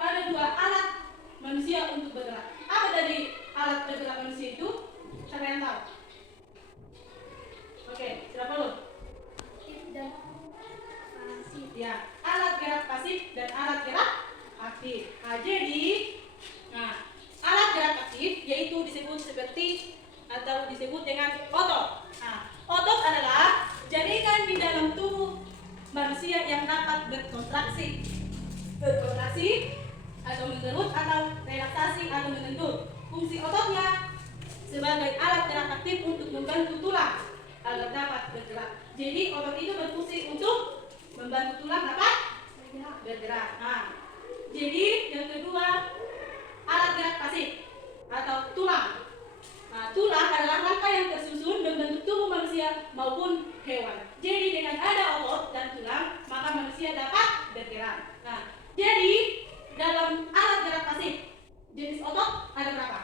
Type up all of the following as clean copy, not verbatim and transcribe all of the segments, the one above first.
ada dua alat manusia untuk bergerak. Apa tadi alat bergerak manusia itu? Siapa yang tahu? Oke, siapa lu? Dan pasif. Ya, alat gerak pasif dan alat gerak aktif. Nah, alat gerak aktif yaitu disebut seperti atau disebut dengan otot. Nah, otot adalah jaringan di dalam tubuh manusia yang dapat berkontraksi atau mengerut atau relaksasi atau menendur. Fungsi ototnya sebagai alat gerak aktif untuk membantu tulang agar dapat bergerak. Jadi otot itu berfungsi untuk membantu tulang dapat bergerak. Nah, jadi yang kedua alat gerak pasif atau tulang. Nah, tulang adalah rangka yang tersusun membentuk tubuh manusia maupun hewan. Jadi dengan ada otot dan tulang maka manusia dapat bergerak. Nah, jadi dalam alat gerak pasif jenis otot ada berapa?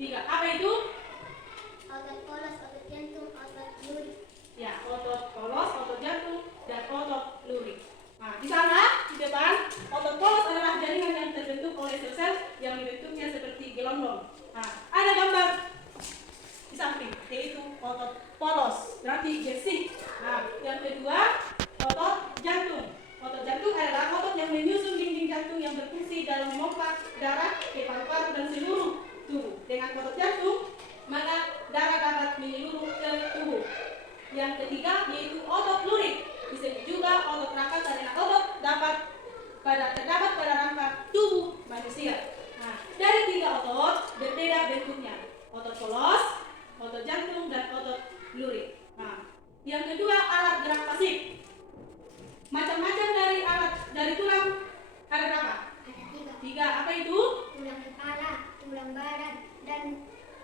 3. Apa itu? Otot polos, otot jantung, otot lurik. Ya, otot polos, otot jantung, dan otot lurik. Nah, di sana, di depan, otot polos adalah jaringan yang terbentuk oleh sel-sel yang dibentuknya seperti gelondong. Nah, ada gambar di samping, yaitu otot polos, berarti gersik. Nah, yang kedua, otot jantung. Otot jantung adalah otot yang menyusun dinding jantung yang berfungsi dalam memompa darah ke paru-paru dan seluruh tubuh. Dengan otot jantung, maka darah dapat menyeluruh ke tubuh. Yang ketiga yaitu otot lurik, disebut juga otot rangka karena otot terdapat pada rangka tubuh manusia. Nah, dari 3 otot berbeda bentuknya, otot polos, otot jantung, dan otot lurik. Nah, yang kedua alat gerak pasif. Macam-macam dari tulang ada berapa? Ada 3. Apa itu? tulang kepala, tulang badan, dan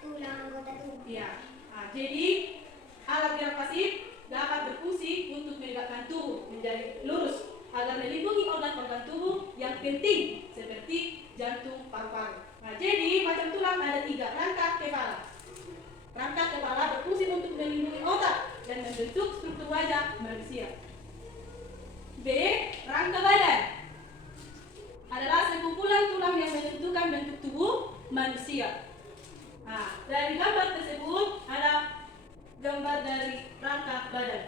tulang anggota tubuh. Ya. Nah, jadi alat gerak pasif dapat berfungsi untuk menegakkan tubuh menjadi lurus agar melindungi organ-organ tubuh yang penting seperti jantung, paru-paru. Nah, jadi macam tulang ada 3. Rangka kepala. Rangka kepala berfungsi untuk melindungi otak dan membentuk struktur wajah manusia. B. Rangka badan adalah sekumpulan tulang yang menentukan bentuk tubuh manusia. Nah, dari gambar tersebut ada gambar dari rangka badan,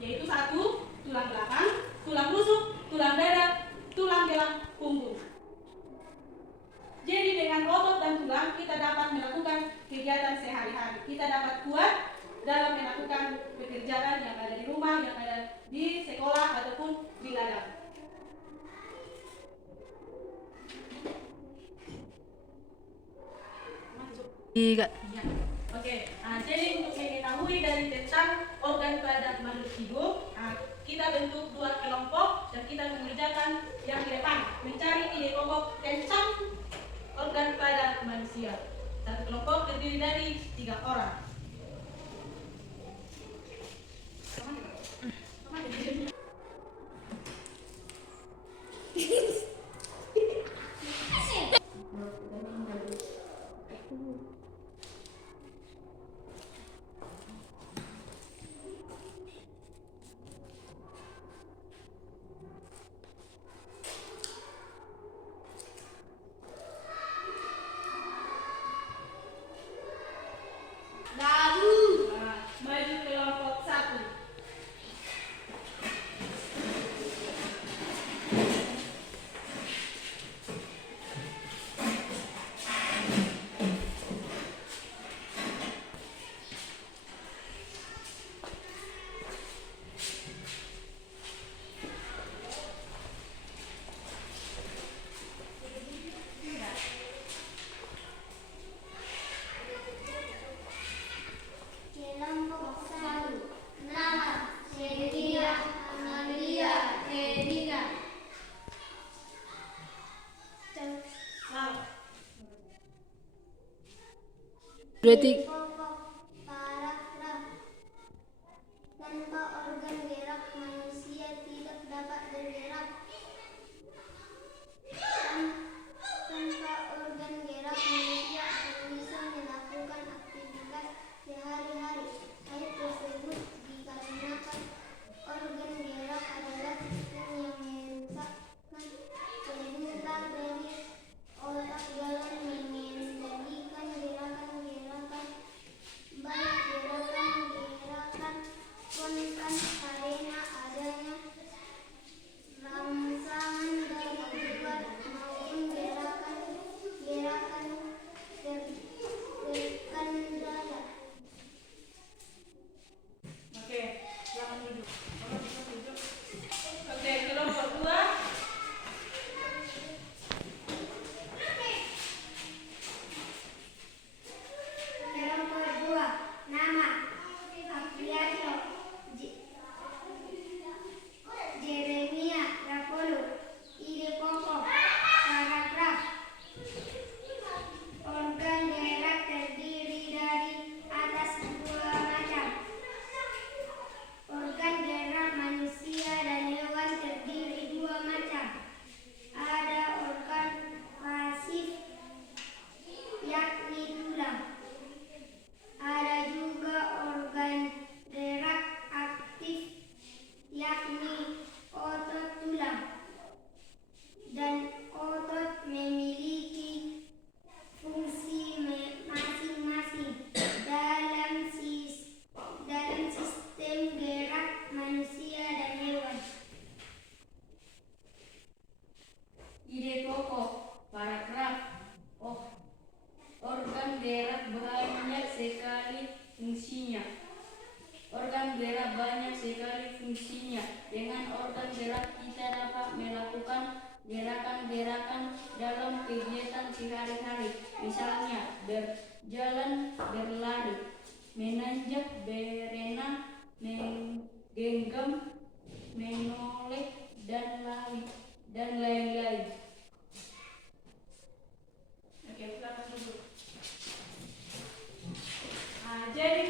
yaitu 1. Tulang belakang, tulang rusuk, tulang dada, tulang belang punggung. Jadi dengan otot dan tulang kita dapat melakukan kegiatan sehari-hari. Kita dapat kuat dalam melakukan pekerjaan yang ada di rumah, yang ada di sekolah ataupun di ladang. Tiga. Ya. Oke, jadi untuk mengetahui dari tentang organ pada makhluk hidup, kita bentuk 2 kelompok dan kita mengerjakan yang di depan, mencari ide pokok tentang organ pada manusia. Satu kelompok terdiri dari 3 orang. Maju kelompok 1. Kelompok 1. Nama Celia Amalia Erika. Berarti Pokok paragraf. Tanpa organ gerak manusia tidak dapat bergerak. Tanpa organ gerak manusia akan bisa melakukan aktivitas sehari-hari. gerak banyak sekali fungsinya. Dengan organ gerak kita dapat melakukan gerakan-gerakan dalam kegiatan sehari-hari. Misalnya berjalan, berlari, menanjak, berenang, menggenggam, menoleh, dan lain-lain. Oke, silakan duduk. Nah, jadi